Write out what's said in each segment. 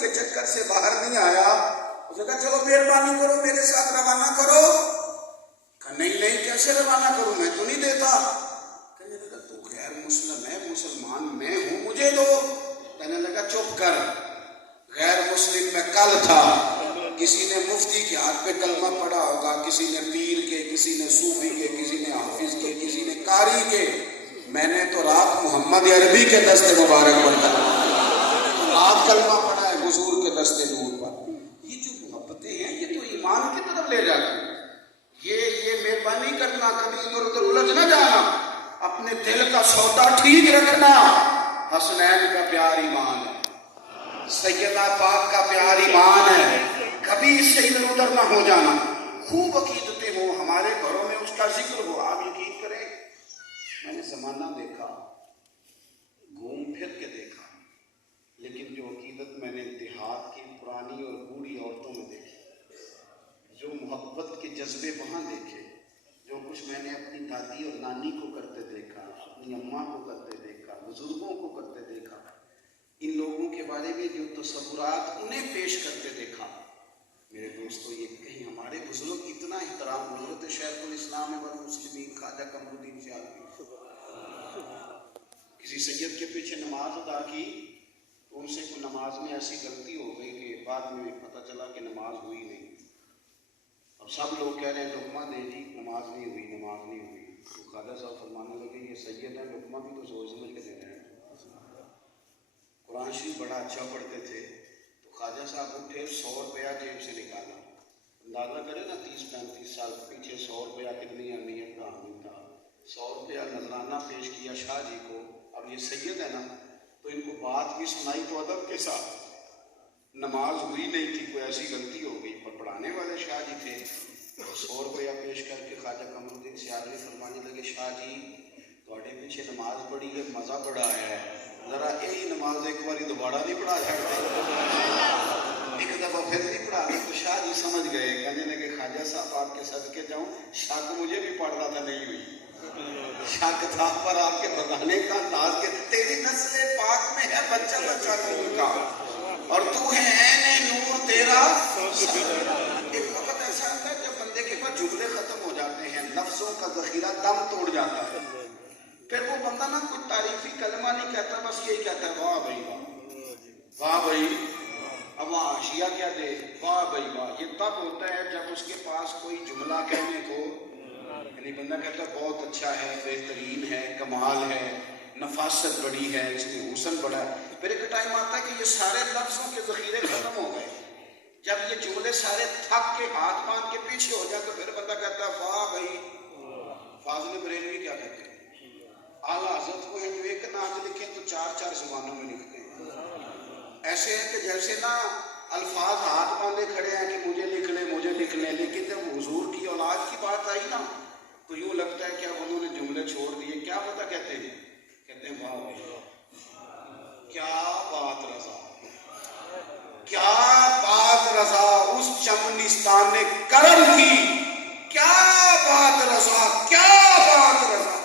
کے چکر سے باہر نہیں آیا. اس نے کہا چلو مہربانی کرو میرے ساتھ روانہ کرو. کہا نہیں کیسے روانہ کروں, میں تو نہیں دیتا. کہنے لگا تو غیر مسلم ہے, مسلمان میں ہوں, مجھے دو. کہنے لگا چپ کر, غیر مسلم میں کل تھا, کسی نے مفتی کے ہاتھ پہ کلمہ پڑھا ہوگا, کسی نے پیر کے, کسی نے صوفی کے, کسی نے حافظ کے, کسی نے قاری کے. میں نے تو رات محمد عربی کے دست مبارک پڑھا, رات کلمہ پڑھا ہے حضور کے دست نور پر. یہ جو محبتیں ہیں یہ تو ایمان کی طرف لے جاتی ہیں. یہ مہربانی کرنا, کبھی ادھر ادھر الجھ نہ جانا, اپنے دل کا سودا ٹھیک رکھنا. حسنین کا پیار ایمان ہے, سیدہ پاک کا پیار ایمان ہے, کبھی اس سے ادھر ادھر نہ ہو جانا. خوب عقیدتیں ہوں ہمارے گھروں میں, اس کا ذکر ہو. آپ یقین کریں میں نے زمانہ دیکھا, گھوم پھر کے دیکھا, لیکن جو عقیدت میں نے دیہات کی پرانی اور بوڑھی عورتوں میں دیکھی, جو محبت کے جذبے وہاں دیکھے, جو کچھ میں نے اپنی دادی اور نانی کو کرتے دیکھا, اپنی اماں کو کرتے دیکھا, بزرگوں کو کرتے دیکھا, ان لوگوں کے بارے میں جو تصورات انہیں پیش کرتے دیکھا, میرے دوستو یہ کہیں ہمارے بزرگ اتنا احترام. حضرت شیخ الاسلام والمسلمین خواجہ قمرالدین سیالوی کسی سید کے پیچھے نماز ادا کی تو ان سے کوئی نماز میں ایسی غلطی ہو گئی کہ بعد میں پتہ چلا کہ نماز ہوئی نہیں. اب سب لوگ کہہ رہے ہیں لقمہ دے جی, نماز نہیں ہوئی. تو خواجہ صاحب فرمانے لگے یہ سید ہیں, لقمہ بھی تو سوچ سمجھ کے دے رہے ہیں. قرآن شریف بڑا اچھا پڑھتے تھے. تو خواجہ صاحب اٹھے, 100 روپیہ جیب سے نکالا. اندازہ کرے نا 30-35 سال پیچھے 100 روپیہ کتنی اہمیت کا حامل تھا. 100 روپیہ نذرانہ پیش کیا شاہ جی کو. اب یہ سید ہے نا, تو ان کو بات بھی سنائی تو ادب کے ساتھ. نماز ہوئی نہیں تھی, کوئی ایسی غلطی ہو گئی, پر پڑھانے والے شاہ جی تھے. 100 روپیہ پیش کر کے خواجہ قمرالدین سیالوی فرمانے لگے شاہ جی تھوڑے پیچھے نماز پڑھی ہے, مزہ بڑا آیا ہے, ذرا یہی نماز ایک باری دوبارہ نہیں پڑھا جائے, ایک دفعہ پھر نہیں پڑھا. تو شاہ جی سمجھ گئے, کہنے لگے خواجہ صاحب آپ کے صدقے جاؤں, شک مجھے بھی پڑھ رہا تھا نہیں ہوئی, شک تھا پر آپ کے بتانے کا انداز کے تیری نسل پاک میں ہے بچہ نور کا, اور تو ہے عین نور تیرا. ایک وقت ایسا ہوتا ہے جب بندے کے پاس جملے ختم ہو جاتے ہیں, لفظوں کا ذخیرہ دم توڑ جاتا ہے, پھر وہ بندہ نا کوئی تعریفی کلمہ نہیں کہتا, بس یہی کہتا ہے واہ بھائی واہ, واہ بھائی. اب وہاں حاشیہ کیا دے, واہ بھائی واہ. یہ تب ہوتا ہے جب اس کے پاس کوئی جملہ کہنے کو, یعنی بندہ کہتا ہے بہت اچھا ہے, بہترین ہے, کمال ہے, نفاست بڑی ہے, اس میں حسن بڑا ہے. پھر ایک ٹائم آتا ہے کہ یہ سارے لفظوں کے ذخیرے ختم ہو گئے, جب یہ جملے سارے تھک کے ہاتھ باندھ کے پیچھے ہو جائے تو پھر بندہ کہتا ہے واہ بھائی. فاضل بریلوی کیا کہتے ہیں, اعلیٰ حضرت کو ہیں جو ایک نعت لکھیں تو 4 زبانوں میں لکھتے ہیں. ایسے ہیں کہ جیسے نا الفاظ ہاتھ باندھے کھڑے ہیں کہ مجھے لکھ لیں, لیکن جب حضور کی اولاد کی بات آئی نا تو یوں لگتا ہے کہ اب انہوں نے جملے چھوڑ دیے. کیا پتہ کہتے ہیں واہ بھائی, کیا بات رضا, کیا بات رضا اس چمنستان نے کرم کی, کیا بات رضا, کیا بات رضا.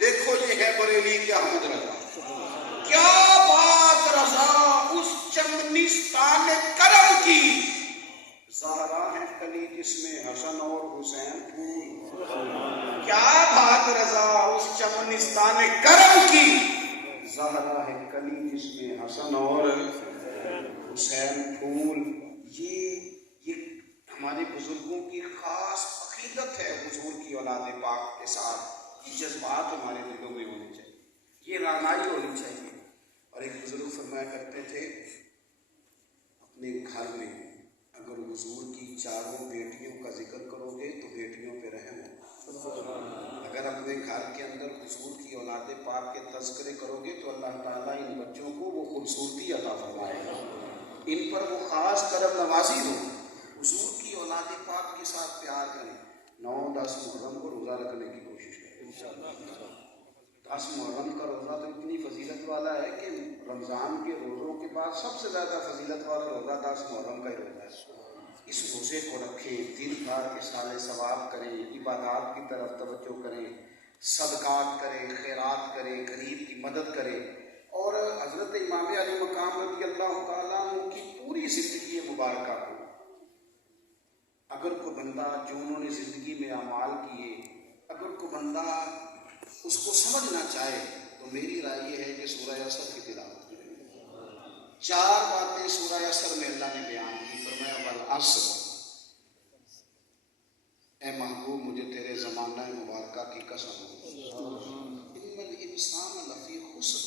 دیکھو یہ ہے بریلی کے احمد رضا, کیا بات رضا اس چمنستان نے کرم کی. زہرا ہے کلی جس میں حسن اور حسین پھول, کیا بات رضا اس چمنستان نے کرم کی. زہرا ہے کلی جس میں حسن اور حسین پھول. یہ ہمارے بزرگوں کی خاص عقیدت ہے حضور کی اولاد پاک کے ساتھ. یہ جذبات ہمارے دلوں میں ہونے چاہیے, یہ رعنائی ہونی چاہیے. اور ایک بزرگ فرمایا کرتے تھے اپنے گھر میں اگر حضور کی 4 بیٹیوں کا ذکر کرو گے تو بیٹیوں پہ رحم ہو. اگر اپنے گھر کے اندر حضور کی اولاد پاک کے تذکرے کرو گے تو اللہ تعالیٰ ان بچوں کو وہ خوبصورتی عطا فرمائے گا, ان پر وہ خاص کرم نوازی ہو. حضور کی اولاد پاک کے ساتھ پیار کریں. 9-10 محرم کو روزہ رکھنے کی کوشش کریں. 10 محرم کا روزہ تو اتنی فضیلت والا ہے کہ رمضان کے روزوں کے بعد سب سے زیادہ فضیلت والا روزہ 10 محرم کا ہی روزہ ہے. اس روزے کو رکھیں, دن بھر اصالہ ثواب کریں, عبادات کی طرف توجہ کریں, صدقات کریں, خیرات کریں, غریب کی مدد کریں. اور حضرت امام علی مقام رضی اللہ تعالیٰ عنہ کی پوری मुबारका को अगर कोई बंदा जो उन्होंने ज़िंदगी में अमाल किए, अगर कोई बंदा उसको समझना चाहे तो मेरी राय ये है कि सूरह असर की तिलावत करें। 4 बातें सूरह असर में अल्लाह ने बयान की। फरमाया वल असर, ए महबूब मुझे तेरे ज़माना मुबारका की कसम, इन्नल इंसान लफी खुस्र,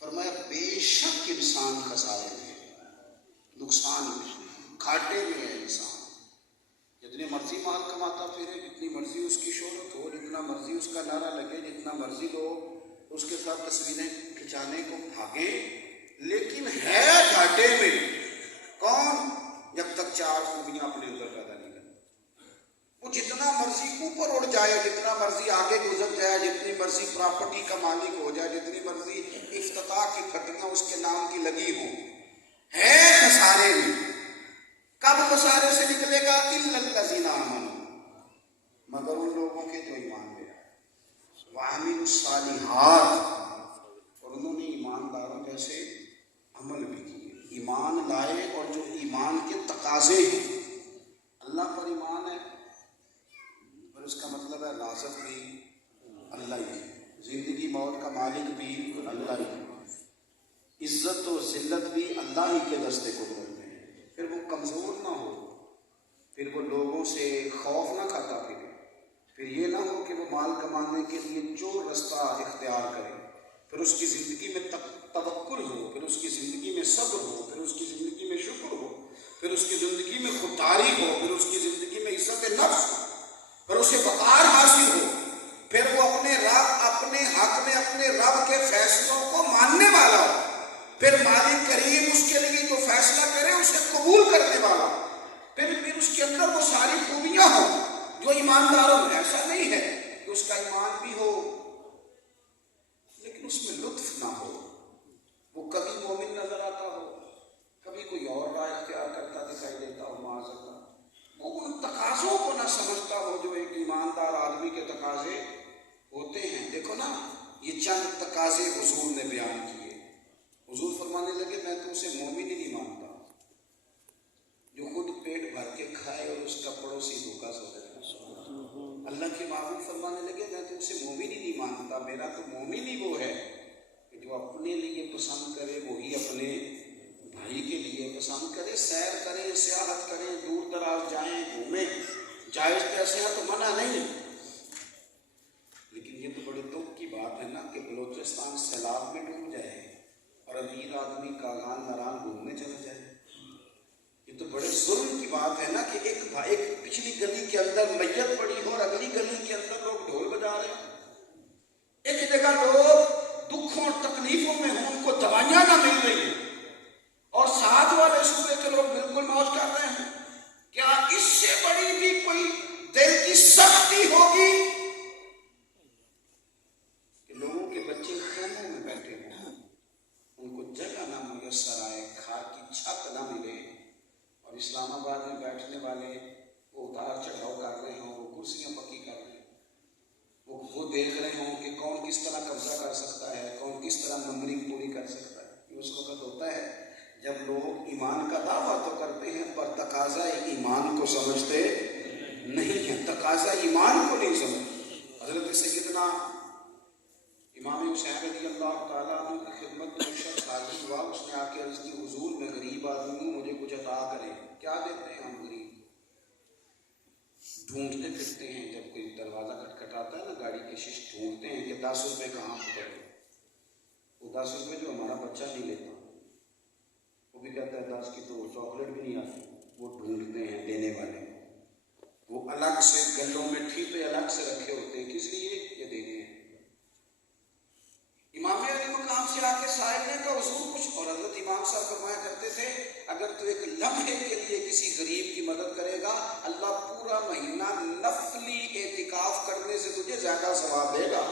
फरमाया बेशक इंसान खसारे में, नुकसान में, घाटे में है इंसान। जितनी मर्जी माल कमाता फिरे, जितनी मर्जी उसकी शोहरत हो, जितना मर्जी उसका नारा लगे, जितना मर्जी लोग उसके साथ तस्वीरें खिंचाने को भागे, लेकिन है घाटे में। कौन? जब तक 4 खूबियां अपने अंदर पैदा नहीं करता। वो जितना मर्जी ऊपर उड़ जाए, जितना मर्जी आगे गुजर जाए, जितनी मर्जी प्रॉपर्टी का मालिक हो जाए, जितनी मर्जी इफ्तिताह की फटियां उसके नाम की लगी हो, है खसारे में। कब खसारे से निकलेगा? इल्लल्लज़ीना आमनू, मगर उन लोगों के जो ईमान ले आए, वामिलुस्सालिहात, और उन्होंने ईमानदारों जैसे अमल भी किए, ईमान लाए। और जो ईमान के तकाजे हैं, अल्लाह पर ईमान है, और उसका मतलब है राज़िक़ भी अल्लाह ही, जिंदगी मौत का मालिक भी अल्लाह ही, इज्जत और जिल्लत भी अल्लाह ही के दस्ते कुदरत में। फिर वो कमज़ोर ना हो, फिर वो लोगों से खौफ ना खाता फिर ये ना हो कि वो माल कमाने के लिए चोर रास्ता इख्तियार करे। फिर उसकी ज़िंदगी में तवक्कुल हो, फिर उसकी ज़िंदगी में सब्र हो, फिर उसकी ज़िंदगी में शुक्र हो, फिर उसकी ज़िंदगी में खुददारी हो, फिर उसकी ज़िंदगी में इज्जत नफ्स हो, फिर उसे वक़ार हासिल हो, फिर वो अपने हक में अपने रब के फैसलों को मानने वाला हो, फिर मालिक करीम उसके लिए जो फैसला करे उसे कबूल करने वाला, फिर उसके अंदर वो सारी खूबियां हो जो ईमानदारों में। ऐसा नहीं है कि उसका ईमान भी हो लेकिन उसमें लुत्फ ना हो, वो कभी मोमिन नजर आता हो, कभी कोई और राह इख्तियार करता दिखाई देता हो, माज़अल्लाह, वो उन तकाज़ों को ना समझता हो जो एक ईमानदार आदमी के तकाजे होते हैं। देखो ना, ये चंद तकाजे हुजूर ने बयान किए। हुजूर फरमाने लगे मैं तो उसे मोमिन ही नहीं मानता जो खुद पेट भर के खाए और उसका पड़ोसी भूखा सो जाए। अल्लाह के महबूब फरमाने लगे मैं तो उसे मोमिन ही नहीं मानता, मेरा तो मोमिन ही वो है कि जो अपने लिए पसंद करे वही अपने भाई के लिए पसंद करे, सैर करें, सियाहत करें, दूर दराज जाएं, घूमें, जायज़ पैसे हैं तो मना नहीं। लेकिन ये तो बड़े दुख की बात है ना कि बलोचिस्तान सैलाब में डूब जाए और अमीर आदमी कागान नारान घूमने चला जाए। ये तो बड़े जुल्म की बात है ना कि एक पिछली गली के अंदर मैयत पड़ी हो और अगली गली के अंदर लोग ढोल बजा रहे हैं। एक जगह लोग दुखों और तकलीफों में हों, उनको दवाइयां ना मिल रही हैं, और साथ वाले सूबे के लोग बिल्कुल मौज कर रहे हैं। क्या इससे बड़ी भी कोई दिल की सख्ती होगी कि लोगों के बच्चे खेमों में बैठे हों, उनको जगह ना मुयस्सर आए, घर की छत ना मिले, और इस्लामाबाद में बैठने वाले वो उतार चढ़ाव कर रहे हों, वो कुर्सियां पक्की कर रहे हों, वो देख रहे हों कि कौन किस तरह कब्जा कर सकता है, कौन किस तरह नंबरिंग पूरी कर सकता है। ये उस वक्त होता है जब लोग ईमान का दावा तो करते हैं पर तकाजा ईमान को समझते नहीं है, तकाजा ईमान को नहीं समझते। हज़रत सैयदना इमाम हुसैन रज़ियल्लाहु ताला अन्हु की खिदमत में एक शख्स हाजिर हुआ। उसने आके अर्ज़ की हुजूर मैं गरीब आदमी हूँ, मुझे कुछ अता करें। क्या देते हैं हम गरीब? ढूंढते फिरते हैं, जब कोई दरवाज़ा खटखटाता है ना, गाड़ी के शीश ढूंढते हैं कि 10 रुपये कहाँ पकड़े। वो 10 रुपये जो हमारा बच्चा नहीं लेता, वो भी कहता है 10 की तो चॉकलेट भी नहीं आती। वो ढूंढते हैं देने वाले, वो अलग से गलों में ठीपे अलग से रखे होते हैं, किस लिए? ये देने हैं। इमाम अली मकाम से आके साहिब ने कहा हुजूर कुछ, और हजरत इमाम साहब फरमाया करते थे अगर तू एक लम्हे के लिए किसी गरीब की मदद करेगा, अल्लाह पूरा महीना नफली एतिकाफ करने से तुझे ज्यादा सवाब देगा।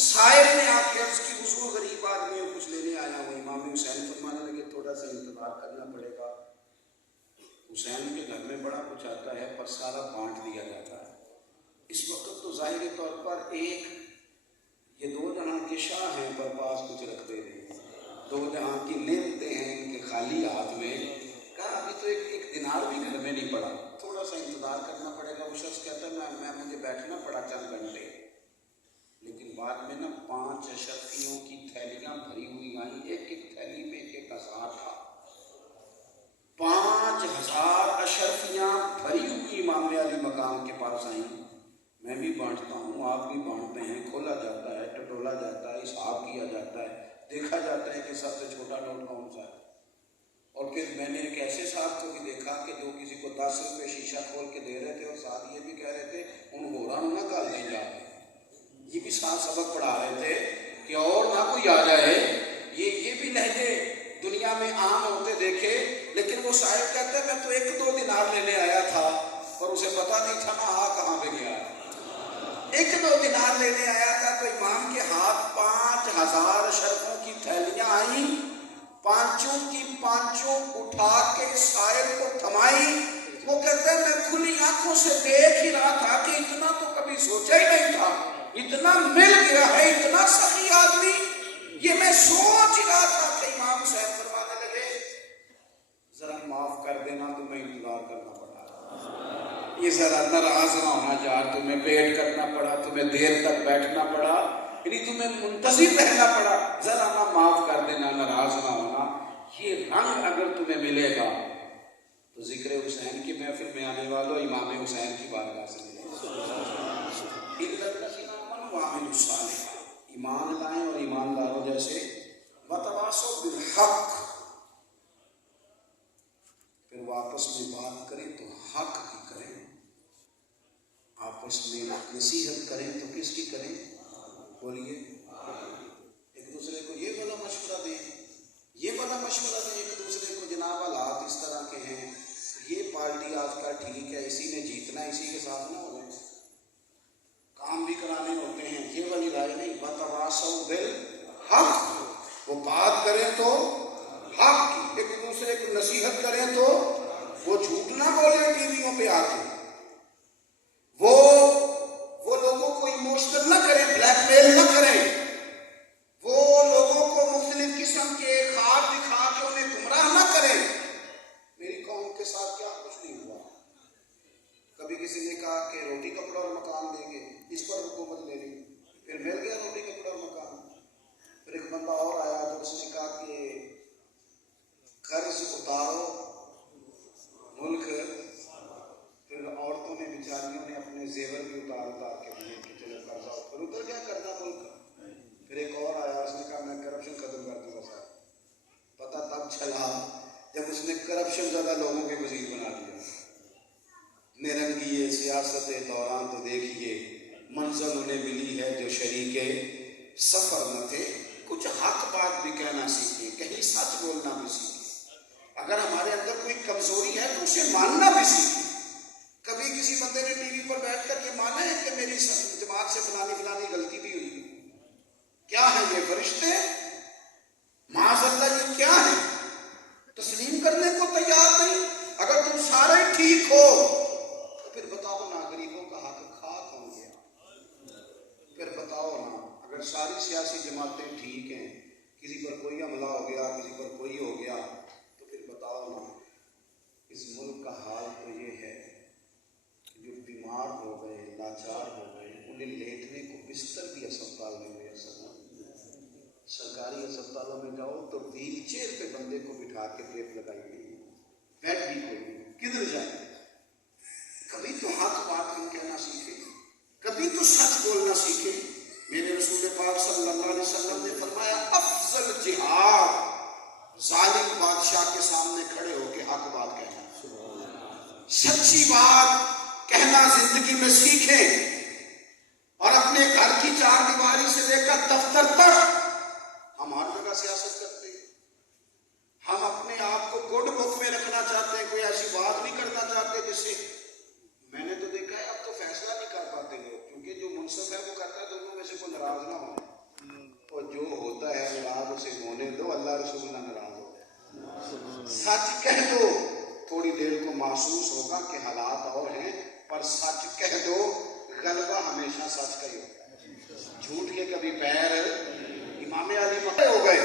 साहिब ने आके अर्ज की हुजूर गरीब आदमी है, कुछ लेने आया हूँ। इमाम हुसैन फरमाने लगे थोड़ा सा इंतजार करना पड़ेगा। हुसैन के घर में बड़ा कुछ आता है पर सारा बांट दिया जाता है। इस वक्त तो ज़ाहिरी तौर पर एक ये 2 जहां के शाह हैं पर पास कुछ रखते नहीं, 2 जहां की नेमतें हैं इनके खाली हाथ में 5 अशरफियों की थैलियां भरी हुई आई, एक एक थैली में 1,000 था। 5,000 अशरफियां भरी हुई इमाम अली मकाम के पास आई। मैं भी बांटता हूँ, आप भी बांटते हैं, खोला जाता है, टटोला जाता है, हिसाब किया जाता है, देखा जाता है कि सबसे छोटा नोट कौन सा है। और फिर मैंने एक ऐसे साहब को भी देखा कि जो किसी को 10 रुपये शीशा खोल के दे रहे थे और साथ ये भी कह रहे थे उन होरा ना गल नहीं जाते। ये भी साथ सबक पढ़ा रहे थे कि और ना कोई आ जाए। ये भी लहजे दुनिया में आम होते देखे, लेकिन वो साहिब कहते हैं मैं तो 1-2 दिनार लेने आया था और उसे पता नहीं था ना कहाँ पे गया। 1-2 दिनार लेने आया था तो इमाम के हाथ 5,000 शर्फों की थैलियां आई, पांचों की पांचों उठा के शायर को थमाई। वो कहते हैं मैं खुली आंखों से देख ही रहा था कि इतना तो कभी सोचा ही नहीं था, इतना मिल गया है, इतना सही आदमी। ये मैं सोच ही रहा था कि इमाम हुसैन फरमाने लगे जरा माफ कर देना, तुम्हें इंतजार करना पड़ा, ये जरा नाराज ना होना यार, तुम्हें वेट करना पड़ा, तुम्हें देर तक बैठना पड़ा, यानी तुम्हें मुंतजिर रहना पड़ा, जरा ना माफ कर देना, नाराज ना होना। ये रंग अगर तुम्हें मिलेगा तो जिक्र हुसैन की महफिल में आने वालों इमाम हुसैन की बारगाह से ईमान लाएं और ईमानदारों जैसे वतवासो बिल हक, फिर वापस में बात करें तो हक की करें, आपस में नसीहत करें तो किसकी करें? बोलिए, एक दूसरे को ये वाला मशवरा दें, ये वाला मशवरा दें एक दूसरे को, जनाब हालात इस तरह के हैं, ये पार्टी आजकल ठीक है, इसी ने जीतना, इसी के साथ ना हो, काम भी कराने होते हैं, ये वाली राय नहीं। बतवासो बिल हक, वो बात करें तो हक की, एक दूसरे को नसीहत करें तो वो झूठ ना बोले टीवियों पे आके, वो लोगों को इमोशनल ना करें, ब्लैकमेल ना करें, वो लोगों को मुख्तलिफ किस्म के ख्वाब दिखा के उन्हें गुमराह ना करें। मेरी कौम के साथ क्या कुछ नहीं हुआ। कभी किसी ने कहा कि रोटी कपड़ा और मकान देंगे, इस पर हुकूमत ले ली, फिर मिल गया रोटी कपड़ा और मकान। फिर एक बंदा और आया तो उसने कहा कि कर्ज उतारो मुल्क, फिर औरतों ने बेचारियों ने अपने जेवर भी उतार के दिए कि चलो कर्जा, फिर उतर गया कर्जा मुल्क। फिर एक और आया, उसने कहा मैं करप्शन खत्म कर दूंगा साहब। पता तब चला जब उसने करप्शन ज्यादा लोगों के वजीर बना दिया। निरंगी सियासत दौरान तो देखिए मंजिल उन्हें मिली है जो शरीके सफर न थे। कुछ हक बात भी कहना सीखे, कहीं सच बोलना भी सीखे, अगर हमारे अंदर कोई कमजोरी है तो उसे मानना भी सीखे। कभी किसी बंदे ने टीवी पर बैठकर ये माना है कि मेरी जमात से फलानी गलती भी हुई? क्या है ये फरिश्ते? माज़अल्लाह ये क्या है? तस्लीम करने को तैयार नहीं। अगर तुम सारे ठीक हो तो फिर बताओ ना गरीबों का हक खा कौन गया? फिर बताओ ना, अगर सारी सियासी जमातें ठीक हैं, किसी पर कोई हमला हो गया, किसी पर कोई हो गया, तो फिर बताओ ना इस मुल्क का हाल तो ये है जो बीमार हो गए, लाचार हो गए, उन्हें लेटने को बिस्तर भी अस्पताल में मैसर नहीं। सरकारी अस्पतालों में जाओ तो व्हील चेयर पे बंदे को बिठा के टेप लगाई गई, बेड भी कोई नहीं, किधर जाए? कभी तो हक बात हम कहना सीखे, कभी तो सच बोलना सीखे। मेरे रसूल पाक सल्लल्लाहु अलैहि वसल्लम ने फरमाया अफजल जिहाद जालिम बादशाह के सामने खड़े होकर हक बात कहना, सच्ची बात कहना जिंदगी में सीखें। और अपने घर की 4 दीवारी से लेकर दफ्तर तक हम हर जगह सियासत करते हैं। हम अपने आप को गुड बुक में रखना चाहते हैं, कोई ऐसी बात नहीं करना चाहते जिससे, मैंने तो देखा है अब तो फैसला नहीं कर पाते लोग, क्योंकि जो मुनसिफ है वो कहता है दोनों में से कोई नाराज ना हो, और जो होता है नाराज उसे होने दो, अल्लाह रसूल ना नाराज हो। सच कह दो, थोड़ी देर को महसूस होगा कि हालात और हैं, पर सच कह दो, गलबा हमेशा सच का ही होता है, झूठ के कभी पैर। इमाम अली मक्के हो गए,